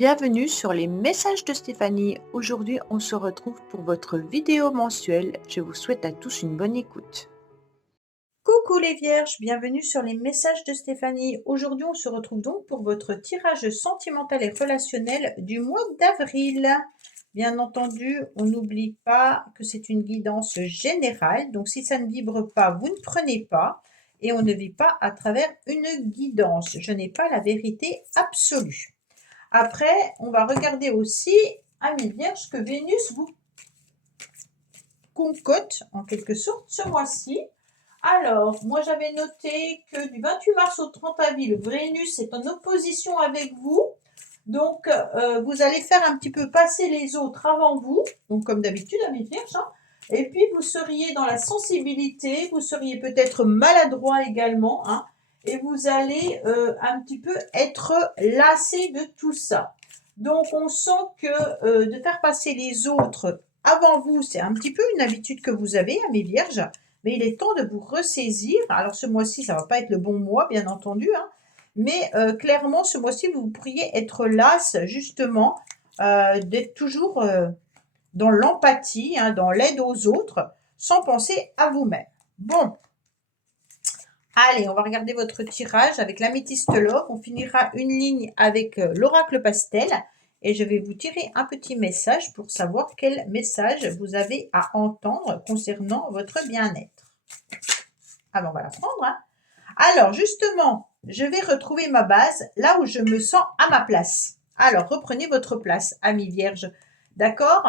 Bienvenue sur les messages de Stéphanie. Aujourd'hui, on se retrouve pour votre vidéo mensuelle. Je vous souhaite à tous une bonne écoute. Coucou les vierges, bienvenue sur les messages de Stéphanie. Aujourd'hui, on se retrouve donc pour votre tirage sentimental et relationnel du mois d'avril. Bien entendu, on n'oublie pas que c'est une guidance générale. Donc, si ça ne vibre pas, vous ne prenez pas. Et on ne vit pas à travers une guidance. Je n'ai pas la vérité absolue. Après, on va regarder aussi, amis vierges, que Vénus vous concocte en quelque sorte ce mois-ci. Alors, moi j'avais noté que du 28 mars au 30 avril, Vénus est en opposition avec vous. Donc, vous allez faire un petit peu passer les autres avant vous. Donc, comme d'habitude, amis vierges. Et puis, vous seriez dans la sensibilité. Vous seriez peut-être maladroit également. Et vous allez un petit peu être lassé de tout ça. Donc, on sent que de faire passer les autres avant vous, c'est un petit peu une habitude que vous avez, amis vierges. Mais il est temps de vous ressaisir. Alors, ce mois-ci, ça ne va pas être le bon mois, bien entendu. Mais clairement, ce mois-ci, vous pourriez être lasse, justement, d'être toujours dans l'empathie, dans l'aide aux autres, sans penser à vous-même. Bon, allez, on va regarder votre tirage avec l'améthyste l'or. On finira une ligne avec l'oracle pastel. Et je vais vous tirer un petit message pour savoir quel message vous avez à entendre concernant votre bien-être. Alors, on va la prendre. Alors, justement, je vais retrouver ma base, là où je me sens à ma place. Alors, reprenez votre place, amis vierges. D'accord?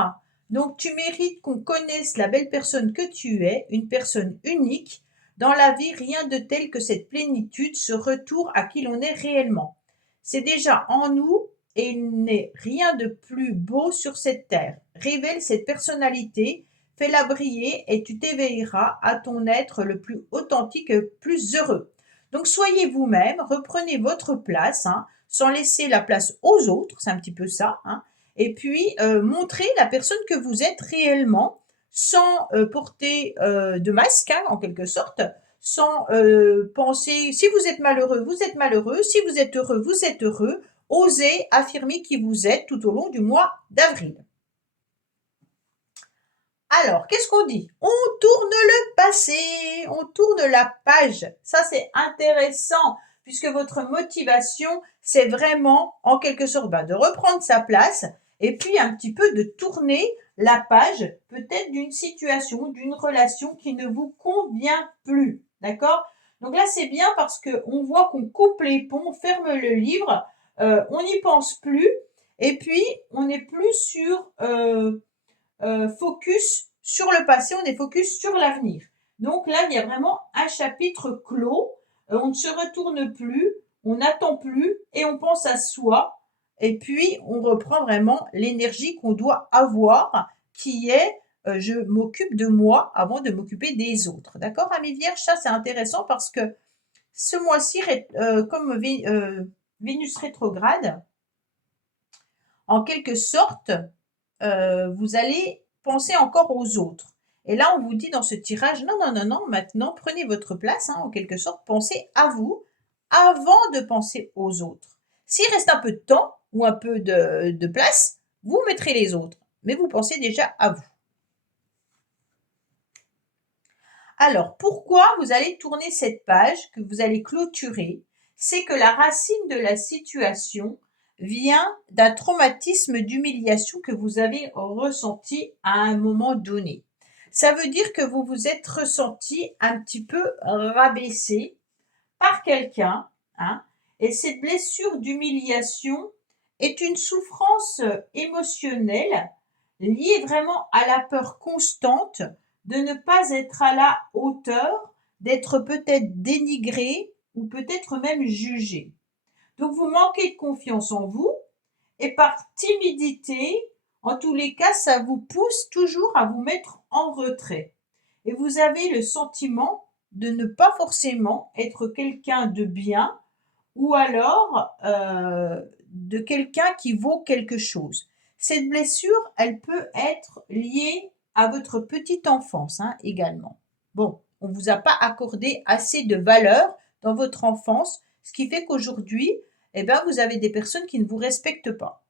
Donc, tu mérites qu'on connaisse la belle personne que tu es, une personne unique. Dans la vie, rien de tel que cette plénitude, ce retour à qui l'on est réellement. C'est déjà en nous et il n'est rien de plus beau sur cette terre. Révèle cette personnalité, fais-la briller et tu t'éveilleras à ton être le plus authentique et le plus heureux. Donc soyez vous-même, reprenez votre place, sans laisser la place aux autres, c'est un petit peu ça, et puis montrez la personne que vous êtes réellement, sans porter de masque, en quelque sorte, sans penser, si vous êtes malheureux, vous êtes malheureux, si vous êtes heureux, vous êtes heureux, osez affirmer qui vous êtes tout au long du mois d'avril. Alors, qu'est-ce qu'on dit? On tourne le passé, on tourne la page. Ça, c'est intéressant, puisque votre motivation, c'est vraiment, en quelque sorte, de reprendre sa place et puis un petit peu de tourner la page, peut-être d'une situation, d'une relation qui ne vous convient plus. D'accord? Donc là, c'est bien parce qu'on voit qu'on coupe les ponts, on ferme le livre, on n'y pense plus, et puis on n'est plus sur focus sur le passé, on est focus sur l'avenir. Donc là, il y a vraiment un chapitre clos. On ne se retourne plus, on n'attend plus et on pense à soi. Et puis, on reprend vraiment l'énergie qu'on doit avoir, qui est je m'occupe de moi avant de m'occuper des autres. D'accord, amis vierges? Ça, c'est intéressant parce que ce mois-ci, comme Vénus rétrograde, en quelque sorte, vous allez penser encore aux autres. Et là, on vous dit dans ce tirage, non, non, non, non, maintenant, prenez votre place, en quelque sorte, pensez à vous avant de penser aux autres. S'il reste un peu de temps ou un peu de place, vous mettrez les autres, mais vous pensez déjà à vous. Alors, pourquoi vous allez tourner cette page que vous allez clôturer? C'est que la racine de la situation vient d'un traumatisme d'humiliation que vous avez ressenti à un moment donné. Ça veut dire que vous vous êtes ressenti un petit peu rabaissé par quelqu'un, et cette blessure d'humiliation est une souffrance émotionnelle liée vraiment à la peur constante de ne pas être à la hauteur, d'être peut-être dénigré ou peut-être même jugé. Donc vous manquez de confiance en vous et par timidité, en tous les cas, ça vous pousse toujours à vous mettre en retrait. Et vous avez le sentiment de ne pas forcément être quelqu'un de bien ou alors de quelqu'un qui vaut quelque chose. Cette blessure, elle peut être liée à votre petite enfance également. Bon, on ne vous a pas accordé assez de valeur dans votre enfance, ce qui fait qu'aujourd'hui, vous avez des personnes qui ne vous respectent pas.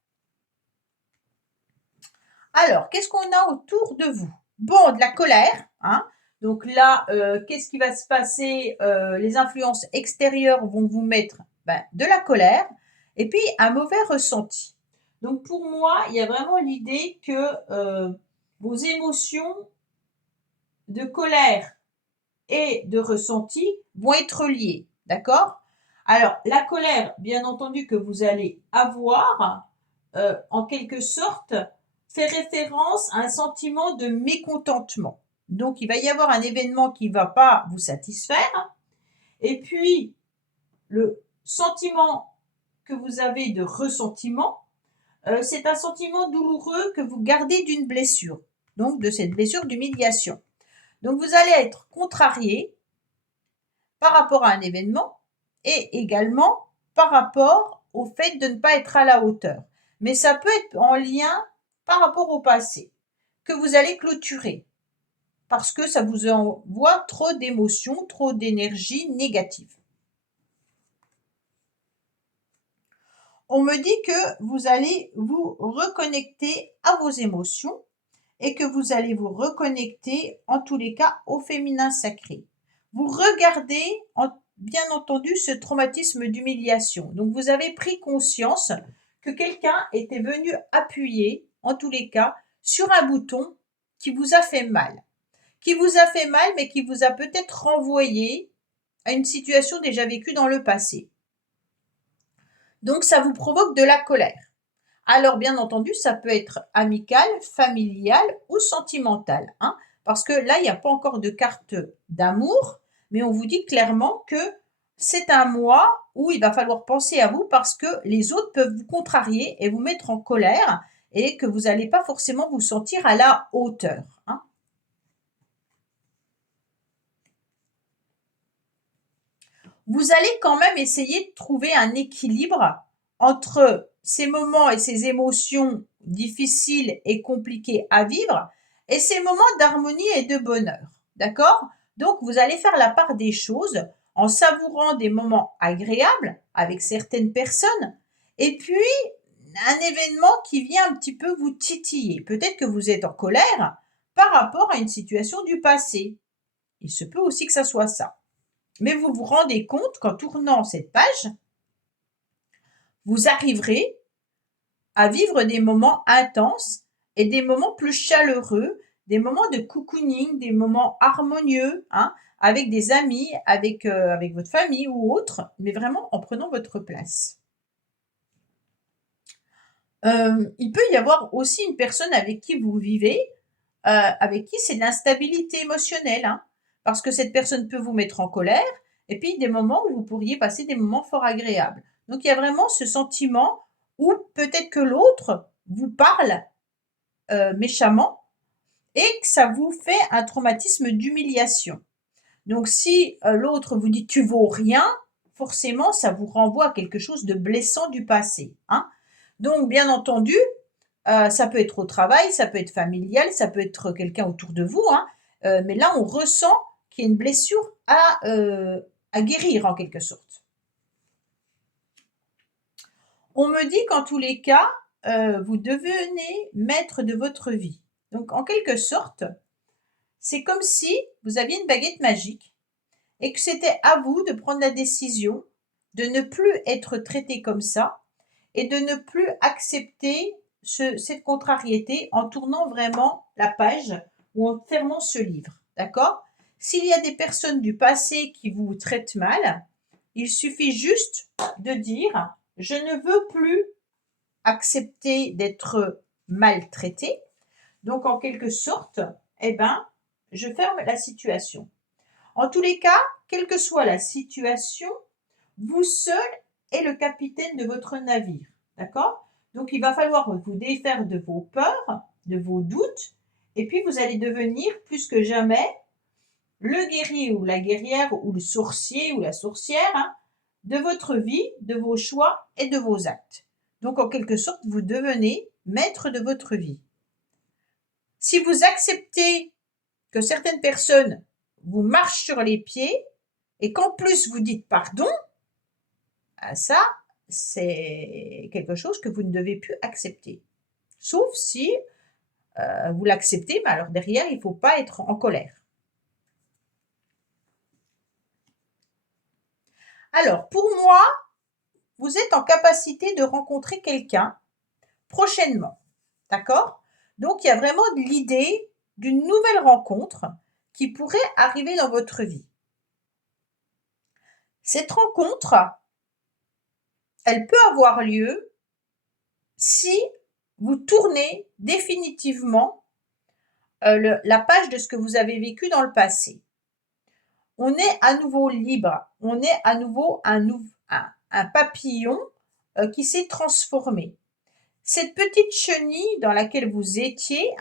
Alors, qu'est-ce qu'on a autour de vous? Bon, de la colère, hein. Donc là, qu'est-ce qui va se passer? Les influences extérieures vont vous mettre de la colère et puis un mauvais ressenti. Donc pour moi, il y a vraiment l'idée que vos émotions de colère et de ressenti vont être liées, d'accord? Alors, la colère, bien entendu, que vous allez avoir, en quelque sorte, fait référence à un sentiment de mécontentement. Donc, il va y avoir un événement qui ne va pas vous satisfaire. Et puis, le sentiment que vous avez de ressentiment, c'est un sentiment douloureux que vous gardez d'une blessure, donc de cette blessure d'humiliation. Donc, vous allez être contrarié par rapport à un événement et également par rapport au fait de ne pas être à la hauteur. Mais ça peut être en lien par rapport au passé que vous allez clôturer parce que ça vous envoie trop d'émotions, trop d'énergie négative. On me dit que vous allez vous reconnecter à vos émotions et que vous allez vous reconnecter en tous les cas au féminin sacré. Vous regardez bien entendu ce traumatisme d'humiliation. Donc vous avez pris conscience que quelqu'un était venu appuyer en tous les cas sur un bouton qui vous a fait mal. Qui vous a fait mal mais qui vous a peut-être renvoyé à une situation déjà vécue dans le passé. Donc ça vous provoque de la colère. Alors, bien entendu, ça peut être amical, familial ou sentimental, hein, parce que là, il n'y a pas encore de carte d'amour, mais on vous dit clairement que c'est un mois où il va falloir penser à vous parce que les autres peuvent vous contrarier et vous mettre en colère et que vous n'allez pas forcément vous sentir à la hauteur, hein. Vous allez quand même essayer de trouver un équilibre entre ces moments et ces émotions difficiles et compliquées à vivre et ces moments d'harmonie et de bonheur. D'accord? Donc, vous allez faire la part des choses en savourant des moments agréables avec certaines personnes et puis un événement qui vient un petit peu vous titiller. Peut-être que vous êtes en colère par rapport à une situation du passé. Il se peut aussi que ça soit ça. Mais vous vous rendez compte qu'en tournant cette page, vous arriverez à vivre des moments intenses et des moments plus chaleureux, des moments de cocooning, des moments harmonieux, hein, avec des amis, avec votre famille ou autre, mais vraiment en prenant votre place. Il peut y avoir aussi une personne avec qui vous vivez, avec qui c'est de l'instabilité émotionnelle, hein, parce que cette personne peut vous mettre en colère, et puis des moments où vous pourriez passer des moments fort agréables. Donc il y a vraiment ce sentiment où peut-être que l'autre vous parle méchamment et que ça vous fait un traumatisme d'humiliation. Donc si l'autre vous dit tu vaux rien, forcément ça vous renvoie à quelque chose de blessant du passé, hein. Donc bien entendu, ça peut être au travail, ça peut être familial, ça peut être quelqu'un autour de vous, hein, mais là on ressent qu'il y a une blessure à guérir en quelque sorte. On me dit qu'en tous les cas, vous devenez maître de votre vie. Donc en quelque sorte, c'est comme si vous aviez une baguette magique et que c'était à vous de prendre la décision de ne plus être traité comme ça et de ne plus accepter cette contrariété en tournant vraiment la page ou en fermant ce livre. D'accord? S'il y a des personnes du passé qui vous traitent mal, il suffit juste de dire je ne veux plus accepter d'être maltraité. Donc, en quelque sorte, eh ben, je ferme la situation. En tous les cas, quelle que soit la situation, vous seul êtes le capitaine de votre navire. D'accord? Donc, il va falloir vous défaire de vos peurs, de vos doutes, et puis vous allez devenir plus que jamais le guerrier ou la guerrière ou le sorcier ou la sorcière, hein, de votre vie, de vos choix et de vos actes. Donc, en quelque sorte, vous devenez maître de votre vie. Si vous acceptez que certaines personnes vous marchent sur les pieds et qu'en plus vous dites pardon, ça, c'est quelque chose que vous ne devez plus accepter. Sauf si vous l'acceptez, mais alors derrière, il ne faut pas être en colère. Alors, pour moi, vous êtes en capacité de rencontrer quelqu'un prochainement, d'accord? Donc, il y a vraiment l'idée d'une nouvelle rencontre qui pourrait arriver dans votre vie. Cette rencontre, elle peut avoir lieu si vous tournez définitivement la page de ce que vous avez vécu dans le passé. On est à nouveau libre, on est à nouveau un papillon qui s'est transformé. Cette petite chenille dans laquelle vous étiez,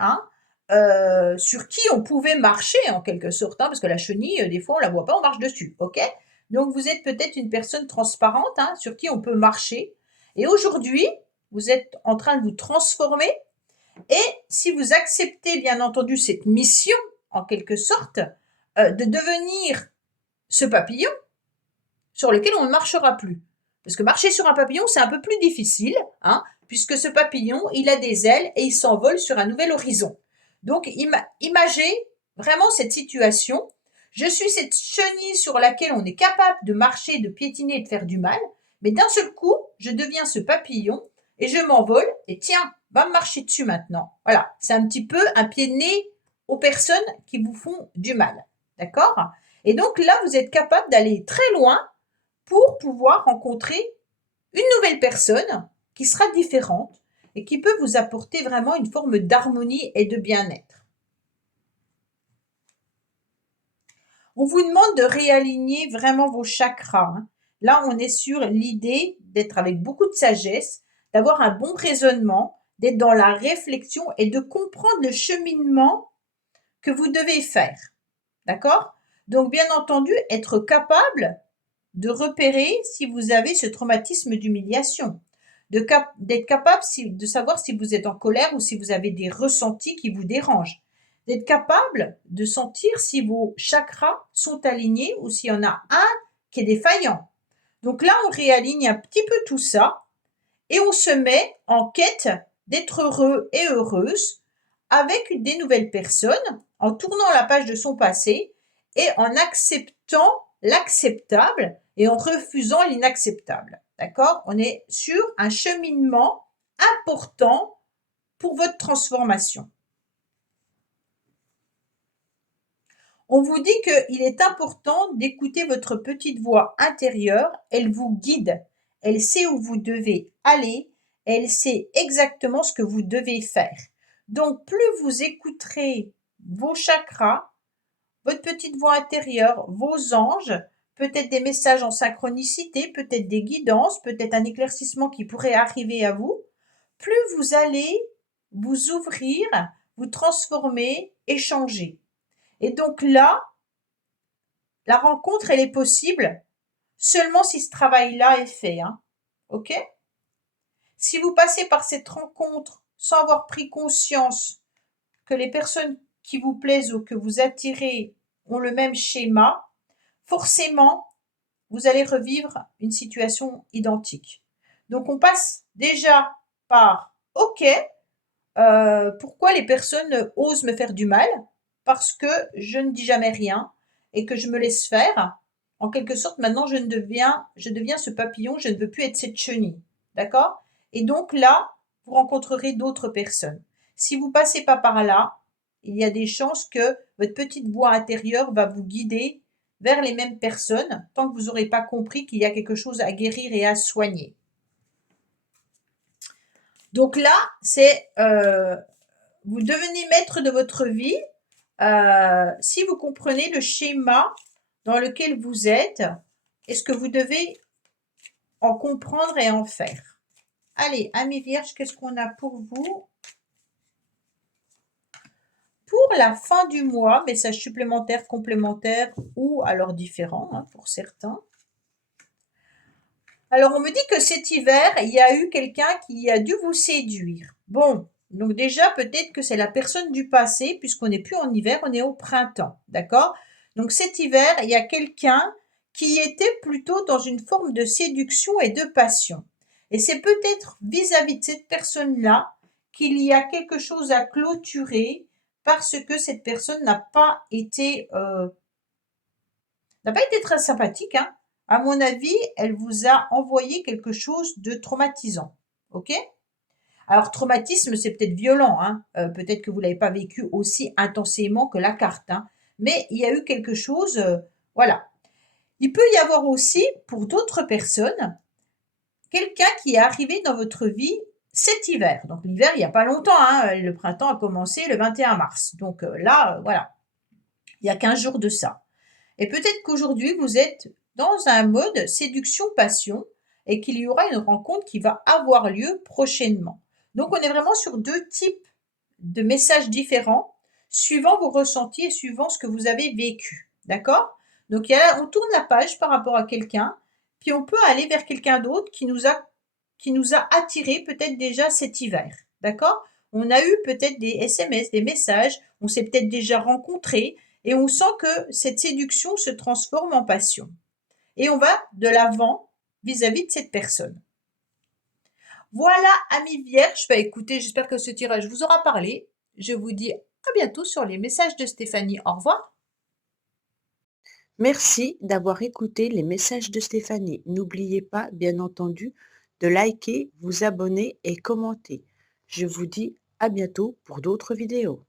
sur qui on pouvait marcher en quelque sorte, parce que la chenille, des fois on la voit pas, on marche dessus, ok? Donc vous êtes peut-être une personne transparente, sur qui on peut marcher. Et aujourd'hui, vous êtes en train de vous transformer. Et si vous acceptez bien entendu cette mission, en quelque sorte, de devenir ce papillon sur lequel on ne marchera plus. Parce que marcher sur un papillon, c'est un peu plus difficile, puisque ce papillon, il a des ailes et il s'envole sur un nouvel horizon. Donc, imaginez vraiment cette situation. Je suis cette chenille sur laquelle on est capable de marcher, de piétiner et de faire du mal, mais d'un seul coup, je deviens ce papillon et je m'envole et tiens, va me marcher dessus maintenant. Voilà, c'est un petit peu un pied de nez aux personnes qui vous font du mal. D'accord? Et donc là, vous êtes capable d'aller très loin pour pouvoir rencontrer une nouvelle personne qui sera différente et qui peut vous apporter vraiment une forme d'harmonie et de bien-être. On vous demande de réaligner vraiment vos chakras. Là, on est sur l'idée d'être avec beaucoup de sagesse, d'avoir un bon raisonnement, d'être dans la réflexion et de comprendre le cheminement que vous devez faire. D'accord? Donc, bien entendu, être capable de repérer si vous avez ce traumatisme d'humiliation, d'être capable de savoir si vous êtes en colère ou si vous avez des ressentis qui vous dérangent, d'être capable de sentir si vos chakras sont alignés ou s'il y en a un qui est défaillant. Donc là, on réaligne un petit peu tout ça et on se met en quête d'être heureux et heureuse avec des nouvelles personnes, en tournant la page de son passé et en acceptant l'acceptable et en refusant l'inacceptable. D'accord? On est sur un cheminement important pour votre transformation. On vous dit qu'il est important d'écouter votre petite voix intérieure. Elle vous guide. Elle sait où vous devez aller. Elle sait exactement ce que vous devez faire. Donc, plus vous écouterez vos chakras, votre petite voix intérieure, vos anges, peut-être des messages en synchronicité, peut-être des guidances, peut-être un éclaircissement qui pourrait arriver à vous, plus vous allez vous ouvrir, vous transformer et changer. Et donc là, la rencontre, elle est possible seulement si ce travail-là est fait. OK? Si vous passez par cette rencontre sans avoir pris conscience que les personnes qui vous plaisent ou que vous attirez ont le même schéma, forcément, vous allez revivre une situation identique. Donc, on passe déjà par « Ok, pourquoi les personnes osent me faire du mal? Parce que je ne dis jamais rien et que je me laisse faire. En quelque sorte, maintenant, je deviens ce papillon, je ne veux plus être cette chenille. D'accord? Et donc là, vous rencontrerez d'autres personnes. Si vous passez pas par là, il y a des chances que votre petite voix intérieure va vous guider vers les mêmes personnes tant que vous n'aurez pas compris qu'il y a quelque chose à guérir et à soigner. Donc là, c'est vous devenez maître de votre vie si vous comprenez le schéma dans lequel vous êtes et ce que vous devez en comprendre et en faire. Allez, amis vierges, qu'est-ce qu'on a pour vous? Pour la fin du mois, message supplémentaire, complémentaire ou alors différent pour certains. Alors, on me dit que cet hiver, il y a eu quelqu'un qui a dû vous séduire. Bon, donc déjà, peut-être que c'est la personne du passé, puisqu'on n'est plus en hiver, on est au printemps, d'accord? Donc cet hiver, il y a quelqu'un qui était plutôt dans une forme de séduction et de passion. Et c'est peut-être vis-à-vis de cette personne-là qu'il y a quelque chose à clôturer parce que cette personne n'a pas été très sympathique, hein. À mon avis, elle vous a envoyé quelque chose de traumatisant. OK? Alors, traumatisme, c'est peut-être violent, hein. Peut-être que vous l'avez pas vécu aussi intensément que la carte, hein. Mais il y a eu quelque chose, voilà. Il peut y avoir aussi, pour d'autres personnes, quelqu'un qui est arrivé dans votre vie cet hiver. Donc l'hiver, il n'y a pas longtemps, hein. Le printemps a commencé le 21 mars. Donc là, voilà, il y a 15 jours de ça. Et peut-être qu'aujourd'hui, vous êtes dans un mode séduction-passion et qu'il y aura une rencontre qui va avoir lieu prochainement. Donc, on est vraiment sur deux types de messages différents, suivant vos ressentis et suivant ce que vous avez vécu. D'accord? Donc, on tourne la page par rapport à quelqu'un, puis on peut aller vers quelqu'un d'autre qui nous a attiré peut-être déjà cet hiver. D'accord? On a eu peut-être des SMS, des messages, on s'est peut-être déjà rencontrés, et on sent que cette séduction se transforme en passion. Et on va de l'avant vis-à-vis de cette personne. Voilà, amis vierges, bah écoutez, j'espère que ce tirage vous aura parlé. Je vous dis à bientôt sur les messages de Stéphanie. Au revoir. Merci d'avoir écouté les messages de Stéphanie. N'oubliez pas, bien entendu, de liker, vous abonner et commenter. Je vous dis à bientôt pour d'autres vidéos.